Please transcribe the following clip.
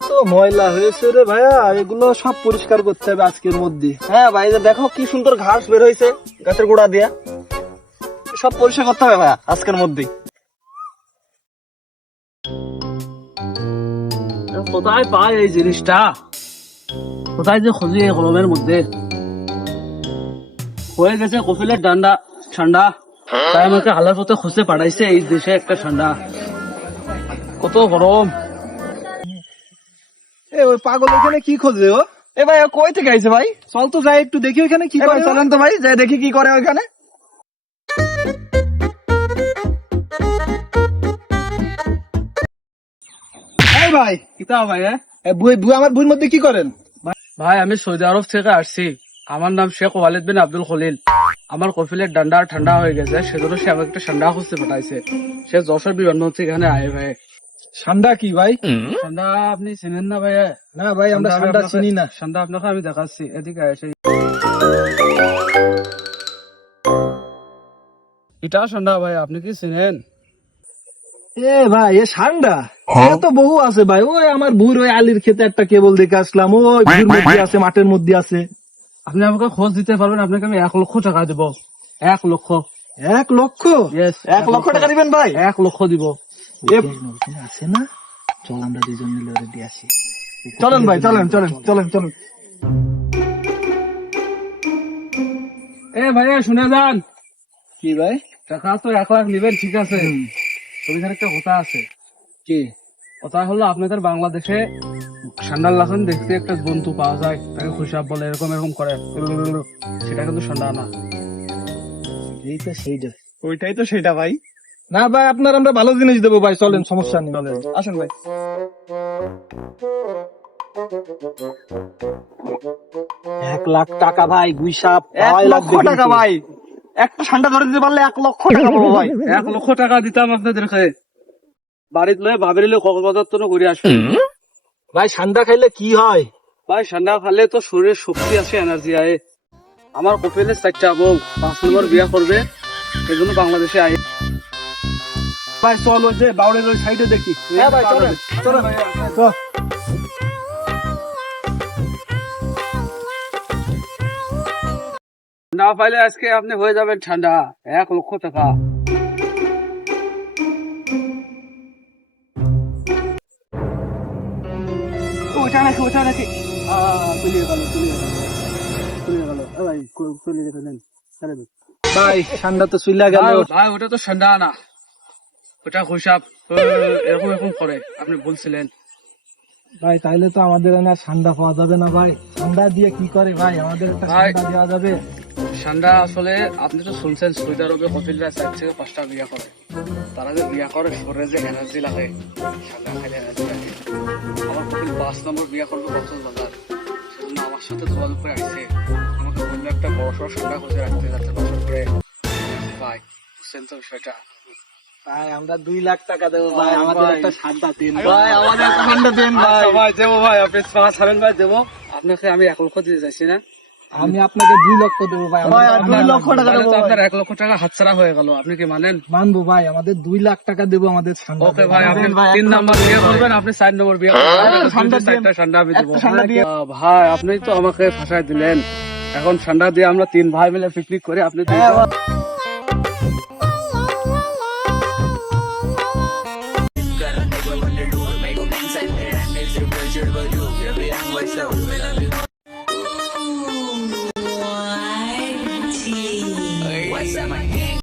তো ময়লা হয়েছে রে ভাইয়া, এগুলো সব পরিষ্কার করতে হবে আজকের মধ্যে। হ্যাঁ ভাই, যে দেখো কি সুন্দর ঘাস বের হয়েছে গাছের গোড়া দিয়া, সব পরিষ্কার করতে হবে ভাইয়া আজকের মধ্যেই। কোথায় পায় এই জিনিসটা, কোথায় যে খুঁজি এই কলমের মধ্যে। হয়ে গেছে কফিলের ডান্ডা ঠান্ডা, তাই আমাকে হালার পথে খুঁজে পাঠাইছে এই দেশে একটা ঠান্ডা। কত গরম। ওই পাগল এখানে কি খোঁজে ও? এ ভাই, ও কই থেকে আইছে ভাই? চল তো যাই একটু দেখি ওখানে কি এ ভাই করে। চলেন তো ভাই, যাই দেখি কি করে ওইখানে। এই ভাই, কিতা ভাই? বুই আমার বইয়ের মধ্যে কি করেন? ভাই আমি সৌদি আরব থেকে আসছি, আমার নাম শেখ ওয়ালিদ বিন আব্দুল খলিল। আমার কফিলের ডান্ডা ঠান্ডা হয়ে গেছে, সেজন্য সে আমাকে একটা ঠান্ডা খুঁজতে পাঠাইছে। সে যশোর বিমানবন্দর থেকে এখানে আয় ভাই। ঠান্ডা কি ভাই? ঠান্ডা আপনি চিনেন না ভাই? না ভাই, আমরা ঠান্ডা চিনি না। ঠান্ডা আপনাকে আমি দেখাচ্ছি, এদিকে এসে। এটা ঠান্ডা ভাই, আপনি কি চিনেন? এ ভাই, এ ঠান্ডা এ তো বহু আছে ভাই। ওই আমার বুড় ওই আলির খেতে একটা কেবল দেখে আসলাম, ওই বুড়ির মধ্যে আছে, মাঠের মধ্যে আছে। আপনি আমাকে খোঁজ দিতে পারবেন, আপনাকে আমি 1 লক্ষ টাকা দেবো। 1 লক্ষ। 1 লক্ষ? Yes, 1 লক্ষ টাকা দিবেন ভাই? 1 লক্ষ দিব। আছে না? চল আমরা দুজন মিলে ওরে দিয়ে আসি। চলেন ভাই, চলেন চলেন চলেন চলেন। ভাইয়া শুনে যান, কি ভাই? টাকা তো 1 লাখ নিবেন, ঠিক আছে। তবে এখানে একটা কথা আছে। কি কথা হলো, আপনাদের বাংলাদেশে সান্ডাল লাখন দেখতে একটা জন্তু পাওয়া যায়, তাকে খুশাব বলে, এরকম এরকম করে, সেটা কিন্তু সান্ডা না। এই তো সেইটা। ওইটাই তো সেটা ভাই। না ভাই, আপনার আমরা ভালো জিনিস দেবো ভাই, চলেন, সমস্যা নেই। আসেন ভাই। 1 লাখ টাকা ভাই, গুইসাপ 1 লক্ষ টাকা ভাই, একটা ঠান্ডা ধরে দিতে পারলে 1 লক্ষ টাকা পাবো ভাই। 1 লক্ষ টাকা দিতাম আপনাদেরকে, বাড়িতে লয়ে ভাবিলে কক্সবাজার তো ঘুরে আসবেন। ভাই ঠান্ডা খাইলে কি হয়? ভাই ঠান্ডা খালে তো শরীরে শক্তি আসে, এনার্জি আয়। আমার কপিলের 4টা বউ, 5 নম্বর বিয়া করবে, সেই জন্য বাংলাদেশে আয়। ভাই চল, ওই যে বাউরের ওই সাইডে দেখি। হ্যাঁ ভাই, চলেন চলেন। চল। না পাইলে আজকে আপনি হয়ে যাবেন ঠান্ডা। 1 লক্ষ টাকা। ওইটা নাকি, ওইটা নাকি। চলিয়ে গেল, চলিয়ে গেল, চলিয়ে গেল। ভাই চলিয়ে গেলেন। ভাই ঠান্ডা তো চইলা গেল। ভাই ওটা তো ঠান্ডা না, ওটা খুশাব, এরকম এরকম করে, আপনি বলছিলেন। ভাই তাইলে তো আমাদের আর ঠান্ডা পাওয়া যাবে না ভাই। ঠান্ডা দিয়ে কি করে ভাই? আমাদের একটা ভাই, ঠান্ডা দেওয়া যাবে? ঠান্ডা আসলে আপনি তো শুনছেন সৌদি আরবে কপিলরা 4 থেকে 5টা বিয়া করে। তারা যে বিয়া করে, শরীরে যে এনার্জি লাগে, ঠান্ডা খাইলে এনার্জি লাগে। আমার কপিল 5 নম্বর বিয়া করবে কক্সবাজার, সেজন্য আমার সাথে যোগাযোগ করে আসছে। আমাকে বললো একটা বড় সড় ঠান্ডা খুঁজে রাখতে যাচ্ছে বছর করে। ভাই বুঝছেন তো বিষয়টা? ভাই আমরা 2 লাখ টাকা দেবো ভাই, আমাদের একটা ঠান্ডা দিন ভাই আমাদের একটা ঠান্ডা দেন ভাই। আচ্ছা ভাই, দেবো ভাই, আপনি ছাড়েন ভাই, দেবো আপনাকে। আমি 1 লক্ষ দিতে চাইছি না, আমি আপনাকে 2 লক্ষ দেবো ভাই। ভাই, আমাদের 2 লক্ষ টাকা তাহলে দেবো তো ভাই। আপনার 1 লক্ষ টাকা হাতছাড়া হয়ে গেল, আপনি কি মানেন? মানবো ভাই, আমাদের 2 লাখ টাকা দেবো, আমাদের ঠান্ডা ওকে দেন। ভাই, আপনি ভাই, 3 নাম্বার বিয়ে করবেন, আপনি 4 নম্বর বিয়ে করবেন, ঠান্ডা দিয়ে- ঠান্ডা আমি দেবো। একটা ঠান্ডা দিয়ে- ভাই আপনি তো আমাকে ফাঁসাই দিলেন, এখন ঠান্ডা দিয়ে আমরা 3 ভাই মিলে পিকনিক করে, আপনি তো- হ্যাঁ ভাই। What's up, my